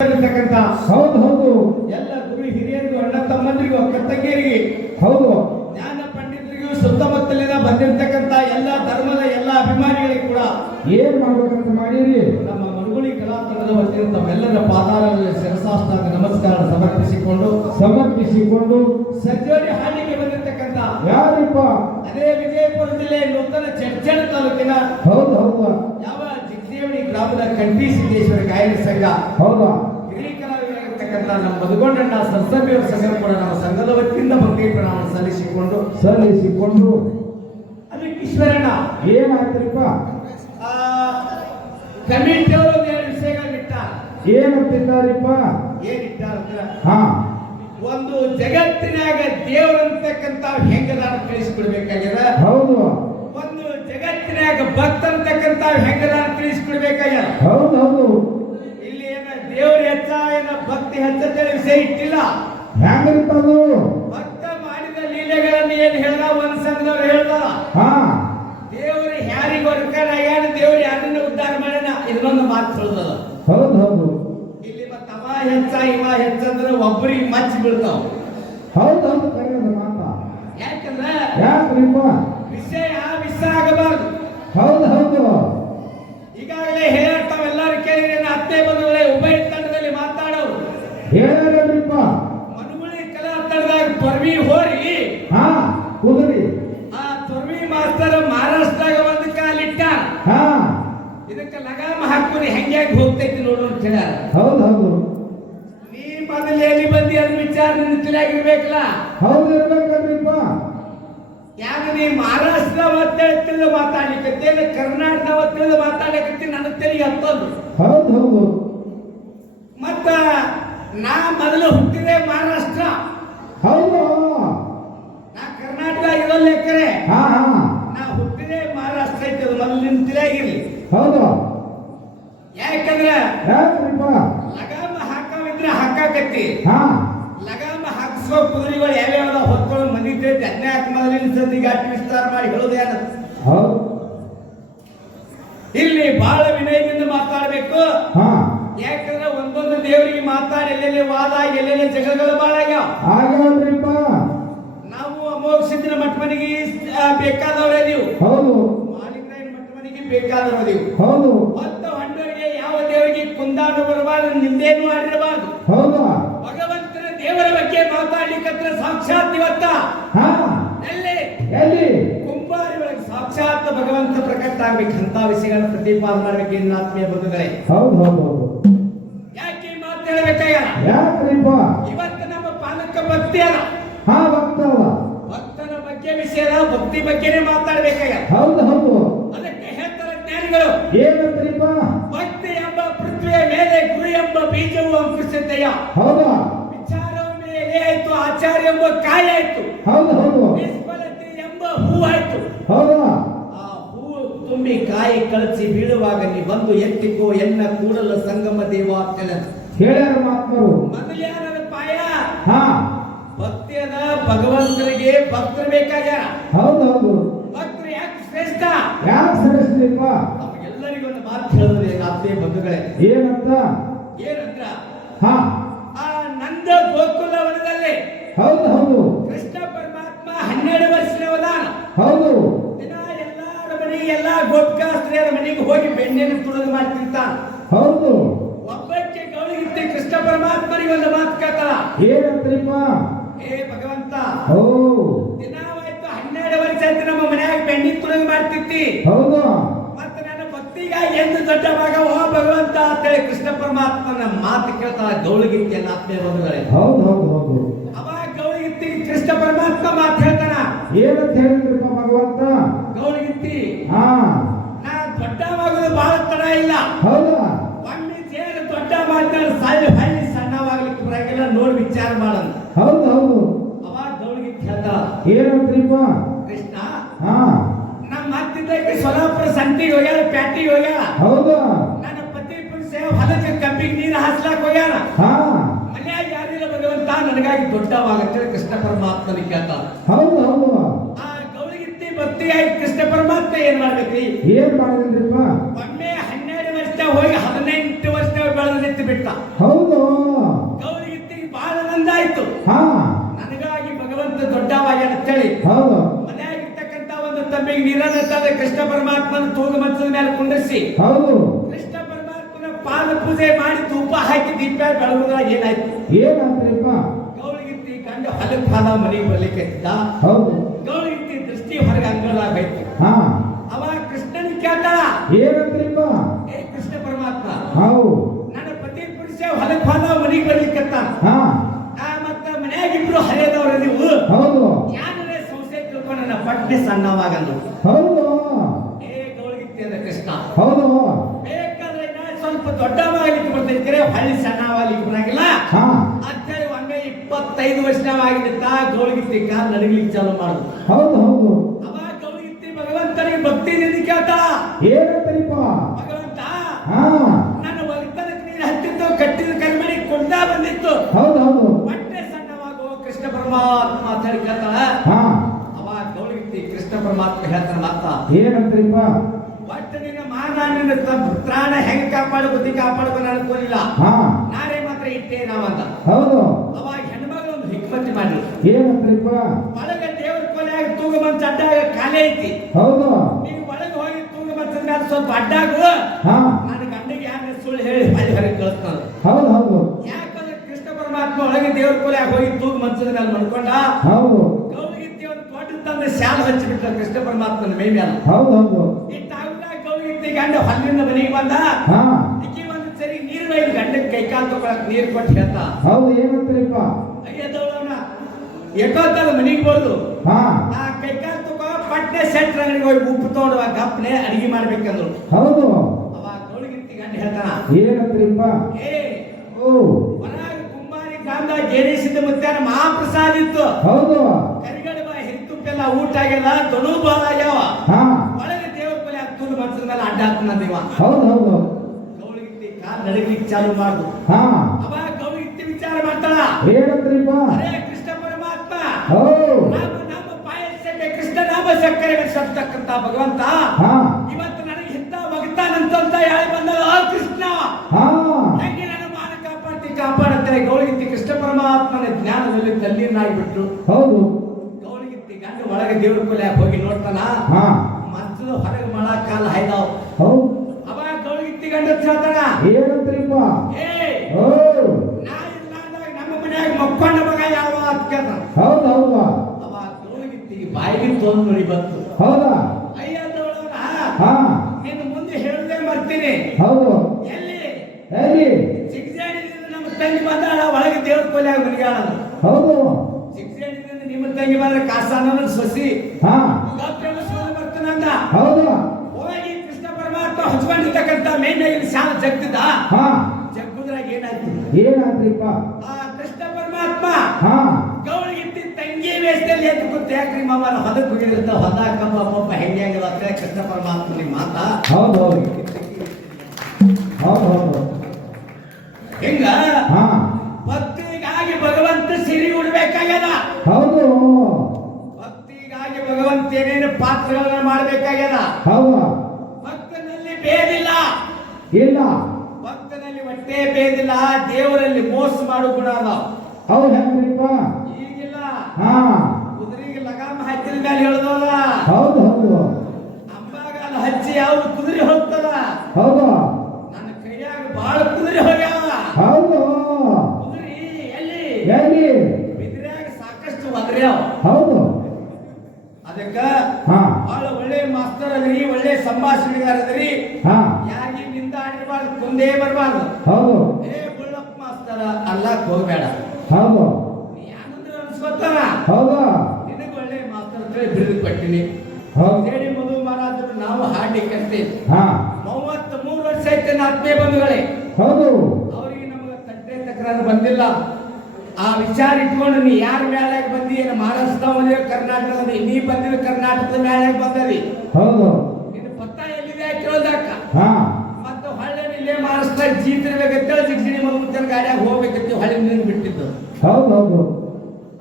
ಹೌದು ಹೌದು. ಎಲ್ಲ ಗುರು ಹಿರಿಯರಿಗೂ ಅಣ್ಣ ತಮ್ಮಂದ್ರಿಗೂ ಅಕ್ಕ ತಂಗಿಯರಿಗೆ ಹೌದು. ಜ್ಞಾನ ಪಂಡಿತರಿಗೂ ಸುತ್ತಮುತ್ತಲಿನ ಬಂದಿರತಕ್ಕಂತ ಎಲ್ಲ ಧರ್ಮದ ಎಲ್ಲ ಅಭಿಮಾನಿಗಳಿಗೆ ಕೂಡ ಏನ್ ಮಾಡ್ಬೇಕಂತ ಮಾಡಿರಿ? ನಮ್ಮ ಮರುಗುಳಿ ಕಲಾ ತಂಡದ ವತಿಯಿಂದ ತಮ್ಮೆಲ್ಲರ ಪಾದಾರದಲ್ಲಿ ಶಿರಸಾಷ್ಟಾಂಗ ನಮಸ್ಕಾರ ಸಮರ್ಪಿಸಿಕೊಂಡು ಸಮರ್ಪಿಸಿಕೊಂಡು ಸಜ್ಜೋಡಿ ಹಾಡಿಗೆ ಬಂದಿರತಕ್ಕಂತ ಯಾರಿಪ್ಪ? ಅದೇ ವಿಜಯಪುರ ಜಿಲ್ಲೆ ನೂತನ ಚರ್ಚಣ ತಾಲೂಕಿನ ಹೌದು ಹೌದು. ಯಾವ ಜಿಗ್ದೇವಣಿ ಗ್ರಾಮದ ಕಂಠಿ ಸಿದ್ದೇಶ್ವರ ಗಾಯನ ಸಂಘ. ಹೌದಾ? ನಮ್ಮ ಮಧುಗೊಂಡಣ್ಣ ಸರ್ಸಭೆಯವರ ಸಂಘ ಕೂಡ ನಮ್ಮ ಸಂಘದ ವತಿಯಿಂದ ಭಕ್ತಿ ಪ್ರಣಾಮ ಸಲ್ಲಿಸಿಕೊಂಡು ಸಲ್ಲಿಸಿಕೊಂಡು ಅದಕ್ಕೆ ಈಶ್ವರಣ್ಣ. ಏನಾಗ್ತಿರಪ್ಪ ಕಮಿಟಿಯವರು ಎರಡು ವಿಷಯಗಳನ್ನ ಏನಂತಿದ್ದಾರಿಪ್ಪ? ಏನಿಟ್ಟಾರ ಹಾ. ಒಂದು ಜಗತ್ತಿನಾಗ ದೇವರಂತಕ್ಕಂಥ ಹೆಂಗದಾರ ತಿಳಿಸ್ಕೊಡ್ಬೇಕಾಗ್ಯದ? ಹೌದು. ಒಂದು ಜಗತ್ತಿನಾಗ ಭಕ್ತ ಅಂತಕ್ಕಂಥ ಹೆಂಗದಾನ ತಿಳಿಸ್ಕೊಡ್ಬೇಕಾಗ್ಯದ? ಹೌದು ಹೌದು ಇಲ್ಲಿ ಏನ ದೇವ್ರ ಹೆಚ್ಚ ಏನ ಭಕ್ತಿ ಹೆಚ್ಚತ್ತೇಳಿ ವಿಷಯ ಇಟ್ಟಿಲ್ಲ ಭಕ್ತ ಮಾಡಿದ ಲೀಲೆಗಳನ್ನು ಏನ್ ಹೇಳ್ದ? ಒಂದ್ ಸಂಘದವ್ರು ಹೇಳ್ದ ಹಾ. ದೇವರು ಯಾರಿಗೆ ವರ್ಕರ್ ಆಗ್ಯಾನ ದೇವ್ರು ಯಾರನ್ನ ಉದ್ಧಾರ ಮಾಡ್ಯಾನ? ಇದನ್ನೊಂದು ಮಾತು ಹೌದು ಹೌದು. ಇಲ್ಲಿ ಮತ್ತ ಅವ ಹೆಚ್ಚ ಇವ ಹೆಚ್ಚಂದ್ರೆ ಒಬ್ಬರಿಗೆ ಮಚ್ಚಿ ಬೀಳ್ತಾವ. ಹೌದು ಹೌದು ಯಾಕಂದ್ರೆ ಯಾಕ್ರಿಪ್ಪ ಲಗಾಮ ಹಾಕುನಿ ಹೆಂಗೆ ಹೋಗ್ತೈತಿ ನೋಡು ಅಂತ ಹೇಳ್ಯಾರ. ಹೌದು ಹೌದು. ನೀ ಮೊದಲು ಎಲ್ಲಿ ಬಂದಿ ಅದ್ ವಿಚಾರ ನಿನ್ನ ತಿಳಿಯಾಗಿರ್ಬೇಕಲ್ಲ ಹೌದು ಇರ್ಬೇಕಲ್ರಿಪ್ಪ ಯಾಕ ನೀ ಮಹಾರಾಷ್ಟ್ರ ತಿಳಿದು ಮಾತಾಡ್ಲಿಕ್ಕೆ ಕರ್ನಾಟಕ ತಿಳಿದು ಮಾತಾಡಕತ್ತಿ ನನ್ನ ತೆಲಿಗೆ ಹತ್ತೋದು ಹೌದು ಹೌದು. ಮತ್ತ ನಾ ಮೊದಲು ಹುಟ್ಟಿದೆ ಮಹಾರಾಷ್ಟ್ರ. ಹೌದು ನಾ ಕರ್ನಾಟಕ ಇರೋ ಲೆಕ್ಕರೆ ನಾ ಹುಟ್ಟಿದೆ ಮಹಾರಾಷ್ಟ್ರ ಐತೆ ಅದು ಮೊದಲು ನಿನ್ನ ತಿಳಿಯಾಗಿರ್ಲಿ ಹೌದು ಯಾಕಂದ್ರ ಯಾಕ್ರಿಪ್ಪ ಲಗಾಮ ಹಾಕವಿದ್ರೆ ಹಾ. ಲಗಾಮ ಹಾಕಿಸುವ ಕುದುರೆಗಳು ಯಾವ್ಯಾವ ಹೊತ್ಕೊಂಡು ಮಂದಿ ತಿಳಿದು ಆತ್ಮದಲ್ಲಿ ಮೊದಲಿನ ಸತಿ ವಿಸ್ತಾರ ಮಾಡಿ ಹೇಳೋದೇನ ಇಲ್ಲಿ ಬಹಳ ವಿನಯದಿಂದ ಮಾತಾಡಬೇಕು. ಹಾ. ಯಾಕಂದ್ರೆ ಒಂದೊಂದು ದೇವರಿಗೆ ಮಾತಾಡಿ ಎಲ್ಲೆಲ್ಲಿ ವಾದ ಎಲ್ಲೆಲ್ಲಿ ಜಗಳಗಳು ಬಹಳ ಆಗ್ಯಾವ್ರಿಪ್ಪ ನಾವು ಅಮೋಘ ಸಿದ್ದಿನ ಮಠ ಮನೆಗೆ ಬೇಕಾದವರೇ ನೀವು. ಹೌದು. ಮಾಲಿಂಗರಾಯನ ಮಠ ಮನೆಗೆ ಬೇಕಾದವರು ನೀವು. ಹೌದು. ಮತ್ತು ಹಣ್ಣವರಿಗೆ ಯಾವ ದೇವರಿಗೆ ಕುಂದಾಡು ಬರಬಾರ್ದು ನಿಂದೇನು ಮಾಡಿರಬಾರದು ಹೌದು ಭಗವಂತನ ದೇವರ ಬಗ್ಗೆ ಮಾತಾಡ್ಲಿಕ್ಕಂದ್ರೆ ಸಾಕ್ಷಾತ್ ಇವತ್ತ. ಹಾ? ಎಲ್ಲಿ? ಎಲ್ಲಿ? ಕುಂಬಾರಿ ಒಳಗೆ ಸಾಕ್ಷಾತ್ ಭಗವಂತ ಪ್ರಕಟ ಆಗ್ಬೇಕಂತ ವಿಷಯಗಳನ್ನ ಪ್ರತಿಪಾದನೆ ಮಾಡ್ಬೇಕು ಇನ್ನು ಆತ್ಮೀಯ ಬಂಧುಗಳೇ. ಹೌದು ಹೌದು ಹೌದು. ಯಾಕೆ ಮಾತು ಯಾಕ್ರಿಪ್ಪ? ಇವತ್ತು ನಮ್ಮ ಪಾಲಕ ಭಕ್ತಿ ಅಲ್ಲ. ಹಾ ಭಕ್ತವ ಭಕ್ತನ ಬಗ್ಗೆ ವಿಷಯ ಅದ ಭಕ್ತಿ ಬಗ್ಗೆನೇ ಮಾತಾಡ್ಬೇಕಾಗ್ಯಾರ ಹೌದು ಹೌದು. ಅದಕ್ಕೆ ಹೇಳ್ತಾರೆ ಜ್ಞಾನಿಗಳು. ಏನಂತ್ರಿಪ್ಪ ಭಕ್ತಿ ಎಂಬ ಪೃಥ್ವಿಯ ಮೇಲೆ ಗುರು ಎಂಬ ಬೀಜವು ಅಂಕುಶತೆಯ ಹೌದಾ? ಆಯ್ತು ಆಚಾರ್ಯ ಎಂಬ ಕಾಯಿ ಆಯ್ತು. ಹೌದು ಹೌದು. ನಿಷ್ಫಲತೆ ಎಂಬ ಹೂವಾಯ್ತು ಹೌದಾ? ಆ ಹೂ ತುಂಬಿ ಕಾಯಿ ಕಳಚಿ ಬೀಳುವಾಗ ನೀ ಬಂದು ಎತ್ತಿಕೋ ಎನ್ನ ಕೂಡಲ ಸಂಗಮ ದೇವ ಅಂತೇಳ ಹೇಳ್ಯಾರ ಮಾತ್ಮರು ಮೊದಲ್ಯಾನದ ಪಾಯ. ಹಾ. ಭಕ್ತಿ ಅದ ಭಗವಂತನಿಗೆ ಭಕ್ತರು ಬೇಕಾಗ ಹೌದು ಹೌದು. ಭಕ್ತರು ಯಾಕೆ ಶ್ರೇಷ್ಠ? ಯಾಕೆ ಸರಿಸ್ಲಿಪ್ಪ ನಮಗೆಲ್ಲರಿಗೂ ಒಂದು ಮಾತು ಹೇಳಿದ್ರೆ ಆತ್ಮೀಯ ಬಂಧುಗಳೇ. ಏನಂತ? ಏನಂದ್ರ? ಹಾ ಆ ನಂದ ಗೋಕುಲ ವನದಲ್ಲಿ ಹೌದು ಹೌದು ಕೃಷ್ಣ ಪರಮಾತ್ಮ ಹನ್ನೆರಡು ವರ್ಷದವದಾನ ಹೌದು ದಿನ ಎಲ್ಲಾರ ಮನೆಗೆ ಎಲ್ಲಾ ಗೋಪಿಕಾಸ್ತ್ರೀಯರ ಮನೆಗೆ ಹೋಗಿ ಬೆಣ್ಣೆನ ತುಳಿದು ಮಾಡ್ತಿರ್ತಾನ ಹೌದು. ಒಬ್ಬಕ್ಕೆ ಗೌಳಿಗಿತ್ತಿ ಕೃಷ್ಣ ಪರಮಾತ್ಮರಿ ಒಂದು ಮಾತು ಕೇಳ್ತಾಳ. ಏನಂತ್ರಿಪ್ಪ? ಏ ಭಗವಂತ ಓ ದಿನವಾಯ್ತು ಹನ್ನೆರಡು ವರ್ಷ ಆಯ್ತು ನಮ್ಮ ಮನ್ಯಾಗ ಬೆಣ್ಣೆ ತುಳಿದು ಮಾಡ್ತಿರ್ತಿ ಹೌದು. ಮತ್ತೆ ನನ್ನ ಭಕ್ತಿಗಾಗಿ ಎಂದು ದೊಡ್ಡ ಭಾಗ? ಓ ಭಗವಂತ ಅಂತೇಳಿ ಕೃಷ್ಣ ಪರಮಾತ್ಮನ ಮಾತು ಕೇಳ್ತಾ ಗೌಳಿಗಿತ್ತೆ ಎಲ್ಲ ಆತ್ಮೀಯ ಬಂಧುಗಳೇ. ಹೌದು ಹೌದು ಹೌದು. ಅವಾಗ ಗೌಳಿಗಿತ್ತಿ ಕೃಷ್ಣ ಪರಮಾತ್ಮ ಮಾತು ಹೇಳ್ತಾನ. ಏನಂತ ಹೇಳಿದ್ರಪ್ಪ ಭಗವಂತ? ಹಾ. ನಾ ದೊಡ್ಡ ಮಗಳು ಬಹಳ ತಡ ಇಲ್ಲ. ಹೌದಾ? ಒಮ್ಮೆ ಸೇರಿ ದೊಡ್ಡ ಮಾತಾಡಿ ಸಾಲಿ ಹಳ್ಳಿ ಸಣ್ಣವಾಗ್ಲಿಕ್ಕೆ ಬರಂಗಿಲ್ಲ ನೋಡಿ ವಿಚಾರ ಮಾಡಲ್ಲ ಹೌದು ಹೌದು. ಅವಾಗ ದೌಳಿಗೆ ಹೇಳ್ತಾಳ ಏನಂತ್ರಿಪ್ಪ? ಕೃಷ್ಣ ಹಾ. ನಮ್ಮ ಮತ್ತಿದ್ದಕ್ಕೆ ಸೊಲಾಪುರ ಸಂತಿಗೆ ಹೋಗ್ಯಾರ ಪ್ಯಾಟಿಗೆ ಹೋಗ್ಯಾರ ಹೌದು? ನನ್ನ ಪತಿ ಪುರುಷ ಹೊಲಕ್ಕೆ ಕಬ್ಬಿಗೆ ನೀರು ಹಾಸ್ಲಾಕ್ ಹೋಗ್ಯಾರ ಹಾ. ಮನ್ಯಾಗ ಯಾರಿಲ್ಲ ಭಗವಂತ ನನಗಾಗಿ ದೊಡ್ಡವಾಗತ್ತೆ ಕೃಷ್ಣ ಪರಮಾತ್ಮನಿಗೆ ಕೇಳ್ತಾಳ. ಹೌದು ಹೌದು. ಭಕ್ತಿಯಾಗಿ ಕೃಷ್ಣ ಪರಮಾತ್ಮ ಏನ್ ಮಾಡ್ಬೇಕ್ರಿ? ಏನ್ ಮಾಡಿದ್ರಿಪ್ಪ? ಒಮ್ಮೆ ಹನ್ನೆರಡು ವರ್ಷ ಹೋಗಿ ಹದಿನೆಂಟು ವರ್ಷ ಬೆಳೆದು ನಿಂತು ಬಿಟ್ಟ. ಹೌದು. ಗೌರಿಗಿತ್ತಿ ಬಹಳ ನಂದ ಆಯ್ತು ಹಾ. ನನಗಾಗಿ ಭಗವಂತ ದೊಡ್ಡವಾಗಿ ಅಂತೇಳಿ ಹೌದು. ಮನೆಯಾಗಿರ್ತಕ್ಕಂತ ಒಂದು ತಮ್ಮಿಗೆ ನೀರನ್ನ ತಂದ ಕೃಷ್ಣ ಪರಮಾತ್ಮನ ತೂಗ ಮಂಚದ ಮೇಲೆ ಕುಂಡಿಸಿ ಹೌದು. ಕೃಷ್ಣ ಪರಮಾತ್ಮನ ಪಾದ ಪೂಜೆ ಮಾಡಿ ತೂಪ ಹಾಕಿ ದೀಪ ಬೆಳಗುದಾಗ ಏನಾಯ್ತು? ಏನಾತ್ರಿಪ್ಪ ಗೌರಿಗಿತ್ತಿ ಗಂಡ ಹೊಲಕ್ ಫಲ ಮನೆಗೆ ಬರ್ಲಿಕ್ಕೆ ಹೌದು. ಹೊರಗೆ ಹೋಯ್ತು ಹಾ. ಅವ ಕೃಷ್ಣನಿಗೆ ಕೇಳ್ತಾಳ ಏನಂತ್ರಿಪ್ಪ ಏ ಕೃಷ್ಣ ಪರಮಾತ್ಮ ಹೌದು ನನ್ನ ಪತಿ ಪುರುಷ ಹೊಲಕ್ ಹೋದ ಮನೆಗೆ ಬರ್ಲಿಕ್ಕತ್ತ ಹಾ. ಆ ಇಬ್ರು ಮನ್ಯಾಗಿಬ್ರು ಹರಿಯದವ್ರ ನೀವು. ಹೌದು. ಯಾರೇ ಸಂಸ್ಥೆ ತಿಳ್ಕೊಂಡು ನನ್ನ ಪಟ್ನೆ ಸಣ್ಣವಾಗಂದು ಹೌದು. ಏ ಅಂದ ಕೃಷ್ಣ. ಹೌದು. ನಾ ಸ್ವಲ್ಪ ದೊಡ್ಡವಾಗಲಿಕ್ಕೆ ಬರ್ತೈತೆ ಹಳ್ಳಿ ಸಣ್ಣವಾಗಲಿಕ್ಕೆ ಬರಂಗಿಲ್ಲ ಹಾ. ಅಂತೇಳಿ ಒಮ್ಮೆ ಇಪ್ಪತ್ತೈದು ನಿಂತ ಗೌಳಿಗಿತ್ತಿ ಕಾಲ್ ನಡಗಲಿಕ್ಕೆ ಚಾಲು ಮಾಡುದು. ಹೌದು ಹೌದು. ಅವಾಗ ಗೌಳಿಗಿತ್ತಿ ಭಗವಂತನಿಗೆ ಭಕ್ತಿ ನಿಂದ ಕೇಳ್ತ ಏನಂತರಿಪ್ಪ? ಭಗವಂತ ನನ್ನ ಒಗತನಕ್ಕೆ ನೀನು ಹತ್ತಿದ್ದು ಕಟ್ಟಿದ ಕರ್ಮಣಿ ಕೊಂಡ ಬಂದಿತ್ತು. ಹೌದು ಹೌದು. ಬಟ್ಟೆ ಸಣ್ಣವಾಗುವ ಕೃಷ್ಣ ಪರಮಾತ್ಮ ಮಾತಾಡಿ ಕೇಳ್ತಾಳ. ಅವ ಅವಾಗ ಗೌಳಿಗಿತ್ತಿ ಕೃಷ್ಣ ಪರಮಾತ್ಮ ಹೇಳ್ತಾನ ಮಾತ ಏನಂತ್ರಿಪ್ಪ? ತ- ಪ್ರಾಣ ಹೆಂಗ್ ಕಾಪಾಡು ಬುದ್ಧಿ ಕಾಪಾಡ್ಕೊ ಅನ್ಕೊಂಡಿಲ್ಲ ನಾನೇ ಮಾತ್ರ ಇಟ್ಟೆ ನಾವಂತ ಹೌದು. ಅವಾಗ ಹೆಣ್ಮಗಳು ಒಂದು ಹಿಕ್ಮತಿ ಮಾಡಿ ಏನಂತ್ರಿಪ್ಪ ಒಳಗ ದೇವ್ರ ಕೊನೆಯಾಗ ತೂಗ ಮಂಚ ಅಡ್ಡಾಗ ಖಾಲಿ ಐತಿ. ಹೌದು. ನೀವು ಒಳಗೆ ಹೋಗಿ ತೂಗ ಮೇಲೆ ಸ್ವಲ್ಪ ಅಡ್ಡಾಗು ನನ್ನ ಗಂಡಿಗೆ ಯಾರನ್ನ ಸುಳ್ಳು ಹೇಳಿ ಹೊಳಿ ಹೊರಗೆ ಕಳಿಸ್ತಾನೆ. ಹೌದು ಹೌದು. ಯಾಕಂದ್ರೆ ಕೃಷ್ಣ ಪರಮಾತ್ಮ ಒಳಗೆ ದೇವ್ರ ಕೊನೆಯಾಗ ಹೋಗಿ ತೂಗ ಮಂಚದ ಮೇಲೆ ಮನ್ಕೊಂಡ ಹೌದು. ಗೌರಿಗಿತ್ತಿ ಒಂದು ದೊಡ್ಡ ತಂದೆ ಶಾಲ ಹಚ್ಚಿಬಿಟ್ಟ ಕೃಷ್ಣ ಪರಮಾತ್ಮನ ಮೇ ಮೇಲೆ ಹೌದು ಹೌದು. ಗಂಡ ಹೊಲ್ಲಿಂದ ಮನೆಗೆ ಬಂದ? ಈಕಿ ಒಂದು ಸರಿ ನೀರು ಒಯ್ದು ಗಂಡಕ್ಕೆ ಕೈ ಕಾಲು ತಗೊಳಕ್ ನೀರ್ ಕೊಟ್ಟು ಹೇಳ್ತಾ. ಹೌದು ಏನಂತಾರಪ್ಪ ಎದ್ದವಳವನ ಎಷ್ಟೊತ್ತಲ್ಲ ಮನೆಗೆ ಬರ್ದು? ಹಾ. ಆ ಕೈ ಕಾಲು ತಗೋ ಪಟ್ಟೆ ಸೆಂಟ್ರ್ ಅಂಗಡಿಗೆ ಹೋಗಿ ಉಪ್ಪು ತಗೊಂಡು ಆ ಗಪ್ಪನೆ ಅಡಿಗೆ ಮಾಡ್ಬೇಕಂದ್ರು. ಹೌದು. ಅವಾಗ ಗೌಳಿಗಿತ್ತಿ ಗಂಡ ಹೇಳ್ತಾನ ಏನಂತಾರಪ್ಪ ಏ ಓ. ಹೊರಗೆ ಕುಂಬಾರಿ ಗ್ರಾಮದಾಗ ಗೇರೇಸಿದ್ದ ಮುತ್ಯಾನ ಮಹಾಪ್ರಸಾದ ಇತ್ತು. ಹೌದು. ಕರಿಗಡಬ ಹಿರ್ತುಪ್ಪೆಲ್ಲ ಊಟ ಆಗ್ಯದ ತೊಳು ಬಾಳ ಆಗ್ಯಾವ ಹಾ. ಒಳಗೆ ಅಡ್ಡ ಹಾಕೊಂಡಂದಿವ ಹೌದು ಹೌದು. ಗೌಳಿಗಿತ್ತಿ ಕಾಲ್ ನಡಗ್ಲಿಕ್ಕೆ ಚಾಲು ಮಾಡುದು ಹಾ. ಅವ ಗೌಳಿಗಿತ್ತಿ ವಿಚಾರ ಮಾಡ್ತಾಳ. ಏನಂತ್ರಿಪ್ಪ ಅರೇ ಕೃಷ್ಣ ಪರಮಾತ್ಮ. ಹೌ ನಮ್ಮ ನಮ್ಮ ಪಾಯಸಕ್ಕೆ ಕೃಷ್ಣ ನಾಮ ಸಕ್ಕರೆ ಬೆಳೆಸತಕ್ಕಂತ ಭಗವಂತ. ಹಾ. ಇವತ್ತು ನನಗೆ ಇಂಥ ಭಕ್ತಾನಂತ ಹೇಳಿ ಬಂದಲ್ಲ ಆ ಕೃಷ್ಣ. ಹಾ. ಹೆಂಗೆ ನನ್ನ ಮಾನ ಕಾಪಾಡ್ತಿ ಕಾಪಾಡುತ್ತಾರೆ ಗೌಳಿಗಿತ್ತಿ ಕೃಷ್ಣ ಪರಮಾತ್ಮನ ಜ್ಞಾನದಲ್ಲಿ ತಲ್ಲೀನಾಗ್ಬಿಟ್ರು. ಹೌದು. ಗೌಳಿಗಿತ್ತಿ ಗಂಡ ಒಳಗೆ ದೇವ್ರ ಕೊಲೆ ಹೋಗಿ ನೋಡ್ತಾನ? ಹಾ. ಮಂಚದ ಹೊರಗೆ ಮಳ ಕಾಲ ಹಾಯ್ದಾವ್ ಹೌದು ಅವಾಗ ಗೌಳಿಗಿತ್ತಿ ಗಂಡ ಹೇಳ್ತಾನ ಏನಂತ್ರಿಪ್ಪ ಏ ಓ ನಾ ಇಲ್ಲಾಂದಾಗ ನಮ್ಮ ಮಕ್ಕೊಂಡ ಮಗ ಯಾವ ಅಂತ ಕೇಳ್ತಾನ ಹೌದು ಹೌದು. ಅವ ಗೌಳಿಗಿತ್ತಿಗೆ ಬಾಯಿಗೆ ತೊಂದು ನೋಡಿ ಬಂತು. ಹೌದಾ? ಅಯ್ಯ ದೊಡ್ಡವನ ಹಾ. ನಿನ್ನ ಮುಂದೆ ಹೇಳದೆ ಬರ್ತೀನಿ ಹೌದು. ಎಲ್ಲಿ? ಎಲ್ಲಿ? ಚಿಕ್ಕಜಾಡಿದಿಂದ ನಮ್ಮ ತಂಗಿ ಬಂದಾಳ ಒಳಗೆ ದೇವ್ರ ಕೊಲೆ ಮನೆಗಾಳ ಹೌದು. ಚಿಕ್ಕಜಾಡಿದಿಂದ ನಿಮ್ಮ ತಂಗಿ ಬಂದ್ರೆ ಕಾಸಾನ ಸಸಿ. ಹಾ. ಬರ್ತಾನಂದ ಹೌದು. ಹೋಗಿ ಕೃಷ್ಣ ಪರಮಾತ್ಮ ಹಚ್ಕೊಂಡಿರ್ತಕ್ಕಂಥ ಮೇನ್ಯಾಗಿನ ಶಾಲ ಜಗ್ತಿದ್ದ. ಹಾ. ಜಗ್ಗುದ್ರಾಗ ಏನಾಯ್ತು? ಏನಾತ್ರಿಪ್ಪ ಆ ಕೃಷ್ಣ ಪರಮಾತ್ಮ ಹಾ ಗೌಳಿಗಿತ್ತಿ ತಂಗಿ ವೇಷದಲ್ಲಿ ಎದ್ದು ಕೂತು ಯಾಕ್ರಿ ಮಾಮ ಹೊಲಕ್ಕೆ ಹೋಗಿರ್ತ ಹೊಲ ಕಬ್ಬ ಹೆಂಗೆ ಹೆಂಗೆ ಅಂತ ಕೃಷ್ಣ ಪರಮಾತ್ಮನಿಗೆ ಮಾತಾ. ಹೌದು ಹೌದು. ಹೌದು ಹೌದು. ಹಿಂಗ? ಹಾ. ಭಕ್ತಿಗಾಗಿ ಭಗವಂತ ಸಿರಿ ಉಡ್ಬೇಕಾಗ್ಯದ. ಹೌದು. ಭಕ್ತಿಗಾಗಿ ಭಗವಂತ ಏನೇನು ಪಾತ್ರಗಳನ್ನ ಮಾಡ್ಬೇಕಾಗ್ಯದ? ಹೌದು. ಭಕ್ತನಲ್ಲಿ ಬೇದಿಲ್ಲ ಇಲ್ಲ. ಭಕ್ತನಲ್ಲಿ ಹೊಟ್ಟೆ ಬೇದಿಲ್ಲ ದೇವರಲ್ಲಿ ಮೋಸ ಮಾಡೋ ಗುಣ ಅದ ಹೌದು ಹೆಂಗ್ರಿಪ್ಪ? ಈಗಿಲ್ಲ. ಹಾ. ಕುದುರೆಗೆ ಲಗಾಮ ಹಚ್ಚಿದ ಮೇಲೆ ಹೇಳ್ದೋದ ಹೌದು ಹೌದು. ಅಂಬಾಗಾಲ ಹಚ್ಚಿ ಯಾವ್ದು ಕುದುರೆ ಹೋಗ್ತದ? ಹೌದು. ನನ್ನ ಕೈಯಾಗ ಬಾಳ ಕುದುರೆ ಹೋಗ್ಯಾವ. ಹೌದು. ಕುದುರೆ ಎಲ್ಲಿ? ಎಲ್ಲಿ? ಬಿದ್ರ್ಯಾಗ ಸಾಕಷ್ಟು ಒದ್ರ್ಯಾವ. ಹೌದು. ಅದಕ್ಕ ಹಾ. ಬಹಳ ಒಳ್ಳೆ ಮಾಸ್ತರ್ ಅದ್ರಿ ಒಳ್ಳೆ ಸಂಭಾಷಣೆಗಾರ ಅದ್ರಿ. ಹಾ. ಯಾರಿಗೆ ನಿಂದ ಆಡಿರ್ಬಾರ್ದು ಕುಂದೇ ಬರಬಾರ್ದು. ಹೌದು. ಏ ಬುಳ್ಳಪ್ಪ ಮಾಸ್ತರ ಅಲ್ಲ ಹೋಗ್ಬೇಡ. ಹೌದು. ಏನಂದ್ರೆ ಅನ್ಸ್ಕೊತಾರ ಹೌದು ನಿನಗೆ ಒಳ್ಳೆ ಮಾಸ್ತರ್ ಅಂತೇಳಿ ಹೌದು. ಹೇಳಿ ಮಧು ಮಹಾರಾಜರು ನಾವು ಹಾಡ್ಲಿಕ್ಕೆ ಹಾ. ಮೂವತ್ತ್ ಮೂರು ವರ್ಷ ಐತೆ ಆತ್ಮೀಯ ಬಂಧುಗಳೇ. ಹೌದು. ಅವರಿಗೆ ನಮಗೆ ತಟ್ಟೆ ತಕರಾರು ಬಂದಿಲ್ಲ. ಆ ವಿಚಾರ ಇಟ್ಕೊಂಡು ನೀ ಯಾರ ಮೇಲೆ ಬಂದಿ ಏನು ಮಹಾರಾಷ್ಟ್ರ ಬಂದಿರೋ ಕರ್ನಾಟಕದ ನೀ ಬಂದಿರೋ ಕರ್ನಾಟಕದ ಮೇಲೆ ಬಂದರಿ. ಹೌದು. ನಿನ್ನ ಪತ್ತ ಎಲ್ಲಿದೆ ಕೇಳ್ದಾಕ ಹಾ. ಮತ್ತು ಹಳ್ಳಿ ಇಲ್ಲೇ ಮಹಾರಾಷ್ಟ್ರ ಜೀತಿರ್ಬೇಕಂತೇಳಿ ಶಿಕ್ಷಣ ಮಗುತ್ತನ ಗಾಡಿಯಾಗ ಹೋಗ್ಬೇಕಂತ ಹಳ್ಳಿ ನೀರು ಬಿಟ್ಟಿದ್ದು. ಹೌದು ಹೌದು.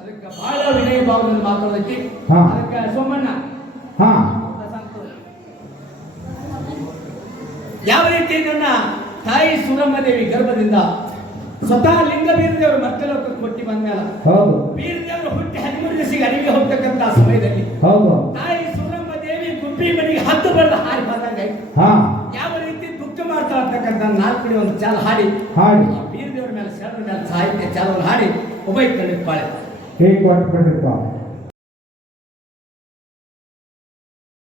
ಅದಕ್ಕೆ ಬಹಳ ವಿನಯ ಭಾವದಿಂದ ಮಾತಾಡೋದಕ್ಕೆ ಹಾ. ಅದಕ್ಕೆ ಸೋಮಣ್ಣ ಹಾ. ಯಾವ ರೀತಿ ನನ್ನ ತಾಯಿ ಸುರಮ್ಮ ದೇವಿ ಗರ್ಭದಿಂದ ಸ್ವತಃ ಲಿಂಗ ಬೀರದೇವರು ಮತ್ತೆ ಲೋಕಕ್ಕೆ ಕೊಟ್ಟಿ ಬಂದ್ಮೇಲ ಹೌದು. ಬೀರದೇವರು ಹುಟ್ಟಿ ಹದಿಮೂರು ದಿವಸಿಗೆ ಅಡಿಗೆ ಹೋಗ್ತಕ್ಕಂತ ಸಮಯದಲ್ಲಿ ಹೌದು. ತಾಯಿ ಸುರಮ್ಮ ದೇವಿ ಗುಬ್ಬಿ ಮನೆಗೆ ಹತ್ತು ಬರೆದ ಹಾಡಿ ಬಂದಂಗೆ ಹಾ. ಯಾವ ರೀತಿ ದುಃಖ ಮಾಡ್ತಾ ಇರ್ತಕ್ಕಂಥ ನಾಲ್ಕು ಒಂದು ಚಾಲ ಹಾಡಿ. ಹಾಡಿ. ಬೀರದೇವರ ಮೇಲೆ ಸೆಳೆದ ಮೇಲೆ ಸಾಹಿತ್ಯ ಚಾಲವನ್ನು ಹಾಡಿ. ಉಭಯ ಕಂಡಿಪ್ಪಾಳೆ ಹೇಗೆ ಕೊಟ್ಬಿಟ್ಟಿರ್ತಾವ